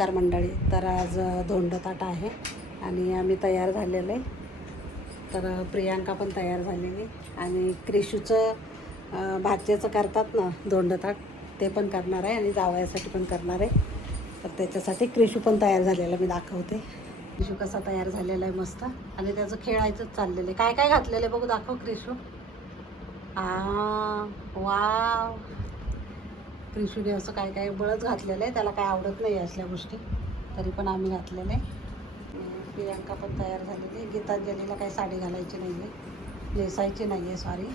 नमस्कार मंडळी. तर आज धोंड ताट आहे आणि आम्ही तयार झालेलो आहे. तर प्रियांका पण तयार झालेली आणि क्रिशूचं भाच्याचं करतात ना धोंड ताट, ते पण करणार आहे आणि जावयासाठी पण करणार आहे. तर त्याच्यासाठी क्रिशू पण तयार झालेला मी दाखवते. क्रिशू कसा तयार झालेला आहे मस्त आणि त्याचं खेळायचंच चाललेलं आहे. काय काय घातलेलं आहे बघू, दाखव क्रिशू. वाव, क्रिशूने असं काय काय बळच घातलेलं आहे. त्याला काय आवडत नाही असल्या गोष्टी, तरी पण आम्ही घातलेले. प्रियांका पण तयार झालेली आहे. गीतांजलीला काही साडी घालायची नाही आहे, नेसायची नाही आहे, सॉरी.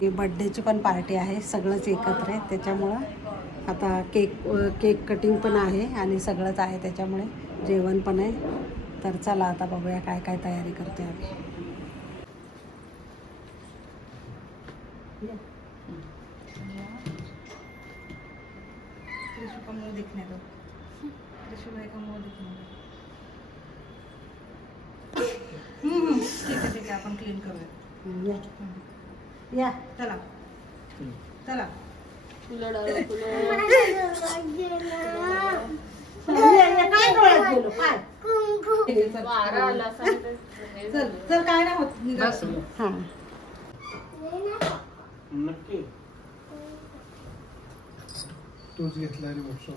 ही बड्डेची पण पार्टी आहे, सगळंच एकत्र आहे. त्याच्यामुळं आता केक कटिंग पण आहे आणि सगळंच आहे, त्याच्यामुळे जेवण पण आहे. तर चला आता बघूया काय काय तयारी करते आम्ही. कृषि का मुंह दिखने दो, कृषि भाई का मुंह दिखने दो. ठीक आहे आपण क्लीन करूया. या चला चला. फुलं डाळ काय डोळ्यात गेलो काय. चल चल, काय नाही होत. हां नक्की तूच घेतला रे मोठा.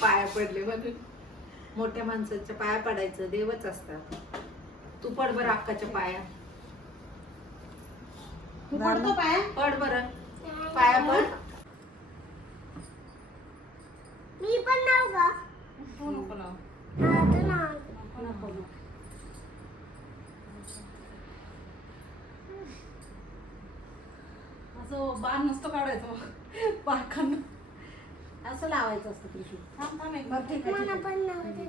पाया पडले म्हणून. मोठ्या माणसाच्या पाया पडायचं देवच असतात. तू पड बरं अक्काच्या पाया. तू पडतो पाय. पड बरं पाया पड. मी पण नाव का? तू नको लाव. नको. असं बाण नसतो काढायचं पाखांना, असं लावायचं असतं. कृषी थांब थांब एक बार. ठीक आहे, ठीक मला आहे. पण नाव दे.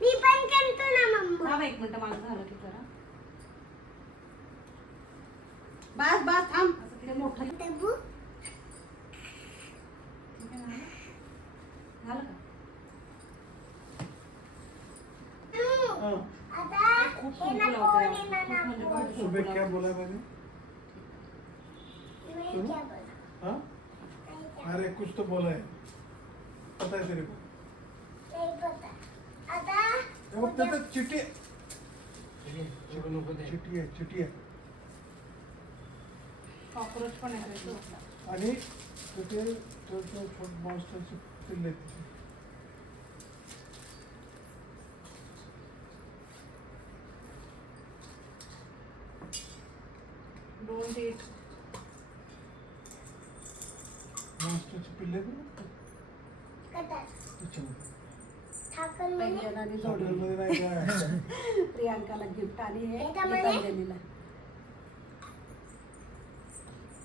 मी पण करतो ना मम्मा. थांब एक मिनिट, माझं झालं की करा. बस बस थांब. असं किती मोठं डब्बू झालं का? आता खूप हे कुंकू ना लावते कोणी ना खूप, म्हणजे नको. खूप सुबह कुंकू क्या लावते. बोला मैंने? मैं क्या बोला? हाँ? अरे कुछ तो बोला है, पता है तेरे को? नहीं पता. आता वो तो चिट्ठी चिट्ठी है, चिट्ठी है. कॉकरोच पण आहे त्याच्यात. आणि तिथे तो मॉन्स्टरची पिल्ले तिथे. Don't it. मॉन्स्टरची पिल्ले आहेत ना कटा त्याच्यामध्ये. ठाकून म्हणे पैंजणाने जोडली. हॉटेलमध्ये नाही काय. प्रियांकाला गिफ्ट आणि हे याच्यामध्ये? गीतांजलीला.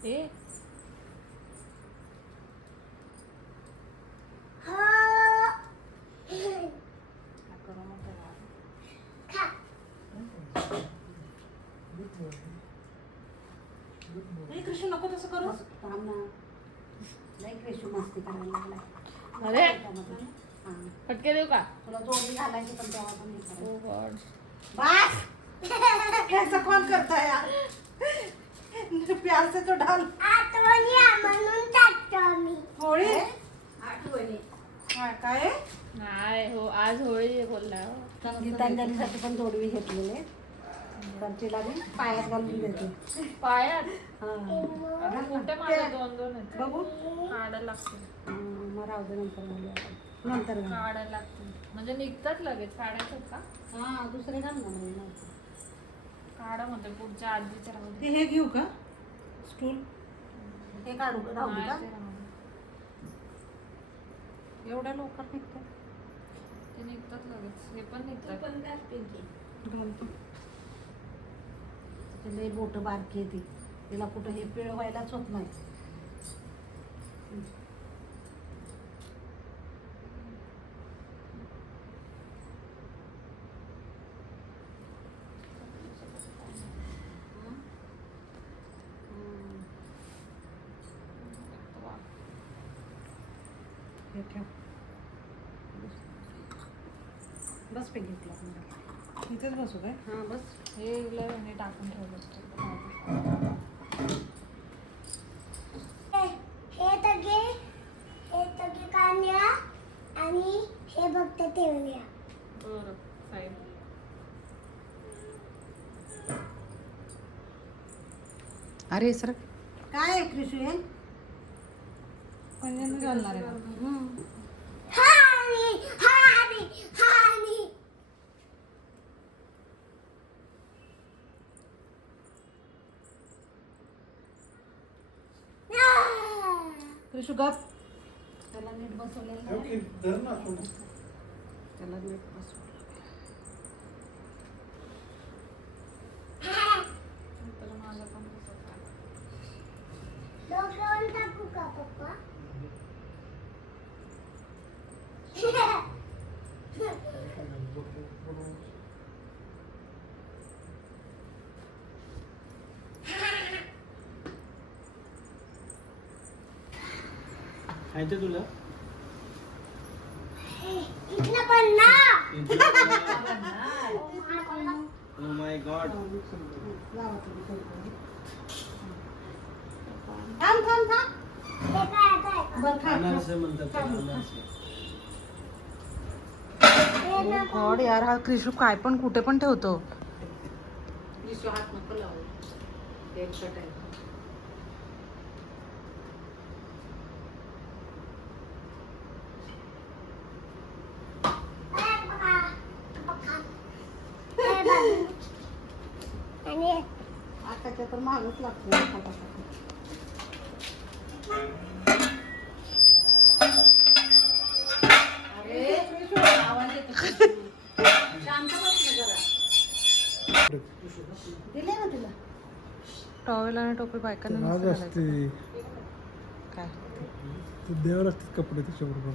ए हो. खा. ए, कृष्ण नको तसं करू. थांब ना. नाही, कृष्ण मस्ती करायला लागलाय. अरे त्यामध्ये. हां. फटके देऊ का? तुला जोडली घालायची पण तेव्हा पण हे करायचं. ओ गॉड. बस. ऐसा कौन करता है यार? प्यार से तो डाल. आठवणी म्हणून टाकतो आम्ही. होळी. आठवणी. काय नाही हो, आज होळी आहे बोलला हो. गीतांजलीसाठी पण जोडवी घेतलेले. तर तिला मी पायात घालून देते. पायात हां. अगं कुठे माझ्या दोन दोन आहेत. बघू. काढायला लागतील. मग राहू दे, नंतर बोलूया आपण. नंतर घाल. काढायला लागतील म्हणजे निघतात लगेच. काढायचं का? हां, दुसरे घाल ना मग नंतर. काढा म्हणते पुढच्या आधीच्या राहू दे. ते हे घेऊ का स्टूल? हे काढू का, राहू दे का? नाही, ते राहू दे. एवढ्या लवकर निघतं. ते निघतात लगेच. हे पण निघतात. घालतो. लई बोटं बारकी आहे ती. तिला कुठं हे पिळ व्हायलाच होत नाही. हे ठेव. बस पे घेतला इथेच बसू काय हां बस. हे हे टाकून ठेवलं असतं. हे तगे कांद्या आणि हे फक्त ठेवूया. बरं साहेब अरे सर काय आहे कृषी हे? म्हणजे घालणार आहे का? हानी हानी हानी. कृषू गप त्याला नीट बसवलेलं ठेव नाही. की, धर ना सोडून. त्याला नीट बसवलं. तर माझं पण तसंच आहे. डोक्यावर टाकू का पप्पा? खायचं तुला इथलं पण ना. ओ माय गॉड थांब थांब थांब. हे काय आता आहे? बरं खा. अनारसे म्हणतात त्याला, अनारसे. हे ना गॉड यार हा कृषू काय पण कुठे पण ठेवतो. विश्व हात नको लावू. तेलकट आहे. आणि आकाच्या तर मागच लागतो फटाफट. अरे आवाज येतो. शांत बस ना जरा. दिले ना तिला. टॉवेल आणि टोपी बायकांना राज नसतं असते घालायचं. काय ते द्यावं लागतात कपडे त्याच्याबरोबर.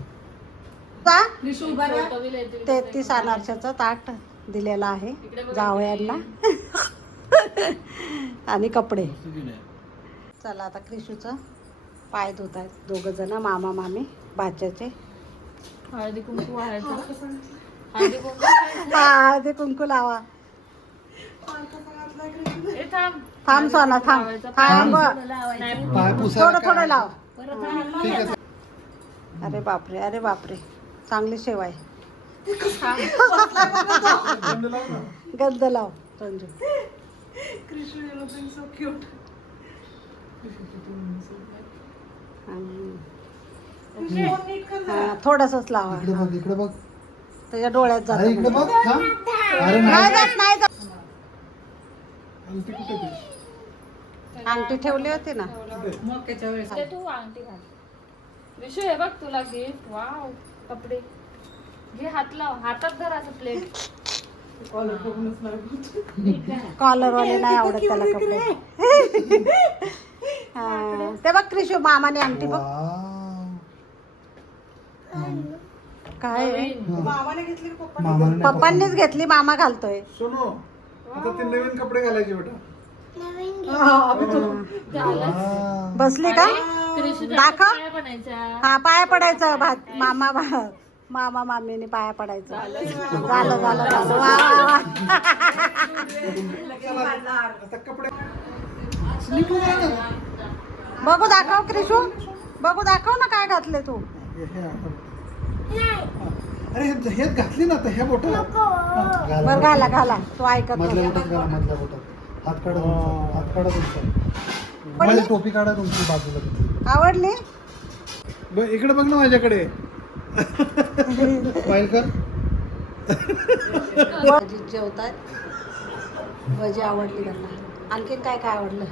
जा. विश्व उभा राहा. 33 अनारशाचं ताट दिलेलं आहे जावयांना. आणि कपडे. मस्त दिलंय. चला आता कृषूचं पाय धुत आहेत दोघं जण, मामा मामी भाच्याचे. हळदी कुंकू वाहायचं. हळदी कुंकू हा हळदी कुंकू लावा. ए, थांब थांब सोना थांब थांब. पाय थोडं थोडं लाव. अरे बापरे अरे बापरे चांगली शेव आहे. गंध लाव ना. गंध लाव संजू. थोडसच लावा. इकडे बघ इकडे बघ. त्याच्या डोळ्यात जात. अरे इकडे बघ. थांब. अरे नाही नाही. जात नाही जात. आणि ती कुठे ती? अंगठी ठेवली होती ना. मोक्याच्या वेळेस ते तू अंगठी घाल. विशू हे बघ तुला गिफ्ट. वाव कपडे घे. हात लाव. हातात धर असं प्लेट. कॉलर वाले नाही आवडत त्याला कपडे. हा. ते बघ कृषू मामाने अंगठी बघ वाव. काय आहे? मामाने पप्पांनीच घेतली मामा घालतोय. सोनो आता ते नवीन कपडे घालायचे बेटा. नवीन घे. झालं. बसली का कृषू दाखव. काय बनायच्या. हा पाया पडायचं मामा मामा मामीने पाया पडायचं. झालं झालं झालं. वा वा वा. आता कपडे बघू दाखव कृषू. बघू दाखव ना काय घातले तू. अरे हेच घातली ना आता ह्या बोटात. बरं घाला घाला. तू ऐकत मधल्या नाही. बोटात घाला, मधल्या बोटात. हात काढा तुमचा, हात काढा तुमचा. माझी टोपी काढा तुमची बाजूला तुमची. आवडली. इकडे बघ ना माझ्याकडे. स्माईल कर. भजी जेवतात. भजी आवडली त्यांना. आणखीन काय काय आवडलं.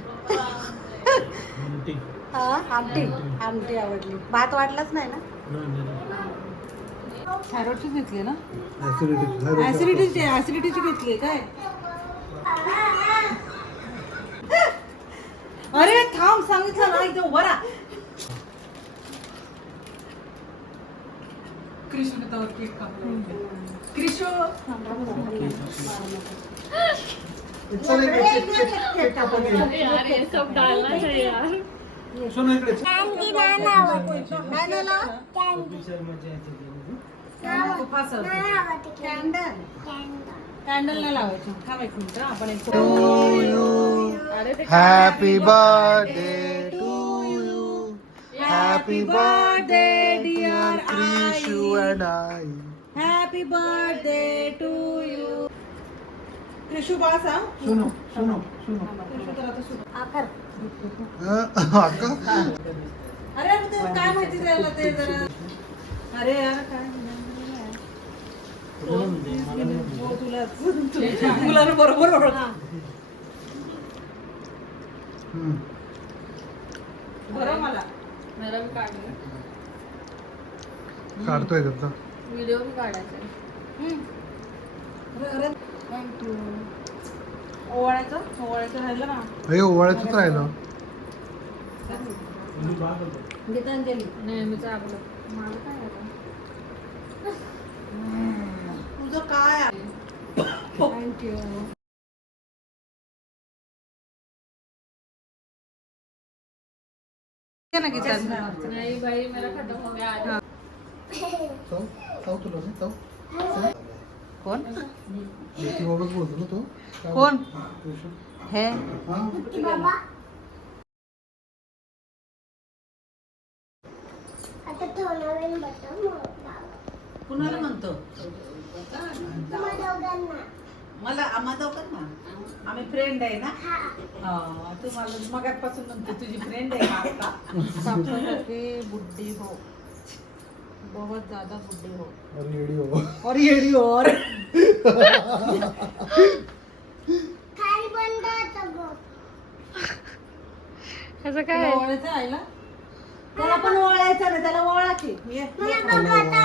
आमटी. हा आमटी आमटी आवडली. भात वाढलाच नाही ना. थायरॉइडचीच घेतली ना. ऍसिडिटीची घेतली काय. अरे थांब सांगितलं ना इथे उभा राहा. कृष्ण त्यावर केक कापला. कृष्ण चल एक केक कापून घे. यार ये सब डालना है यार. सोनू इकडे कॅन्डी नाही आवडते. काय झालं कॅन्डी शर्माच्या ह्याच्यात खूप हसवते. नाही आवडते कॅन्डल कॅन्डी. कॅन्डल नाही लावायची थांब एक मिनिट आपण एक अरे ते happy birthday to you happy birthday dear Krishu and आई happy birthday to you Krishu बस हा सोनू सोनू सोनू कृषू तर आता सुरू आकार अक्का अरे अरे ते काय माहिती द्यायला ते जरा अरे यार काय हो तुला मुलांना बरोबर ओळखा बरं मला नरम काढलं काढतोय त्याचा व्हिडिओ बी काढायचा अरे थँक्यू ओवाळायचं राहिलं ना हे ओवाळ्यातच राहिलं गीतांजली नेहमीच आपलं मला काय आता तुझं काय थँक्यू नाही भाई मेरा खत्म हो गया आज. चाव तुला ना चाव कोण बाबाच बोलतो ना तो काय कोण? बोलतो? हे हा? बाबा आता थोडा वेळ बसतो कुणाला म्हणतो तुम्हा दोघांना. मला आम्हा दोघांना आम्ही फ्रेंड आहे ना हा. हा, तू मला मगापासून म्हणते तुझी फ्रेंड आहे ना आता सबसे बुड्ढी हो बहुत ज्यादा बुड्ढी हो रेडिओ और येडी और खाली बंद होतं गं. ह्याचं काय ओळायचं आईला त्याला पण ओळायचं नाही त्याला ओळा की ये मला बघा आता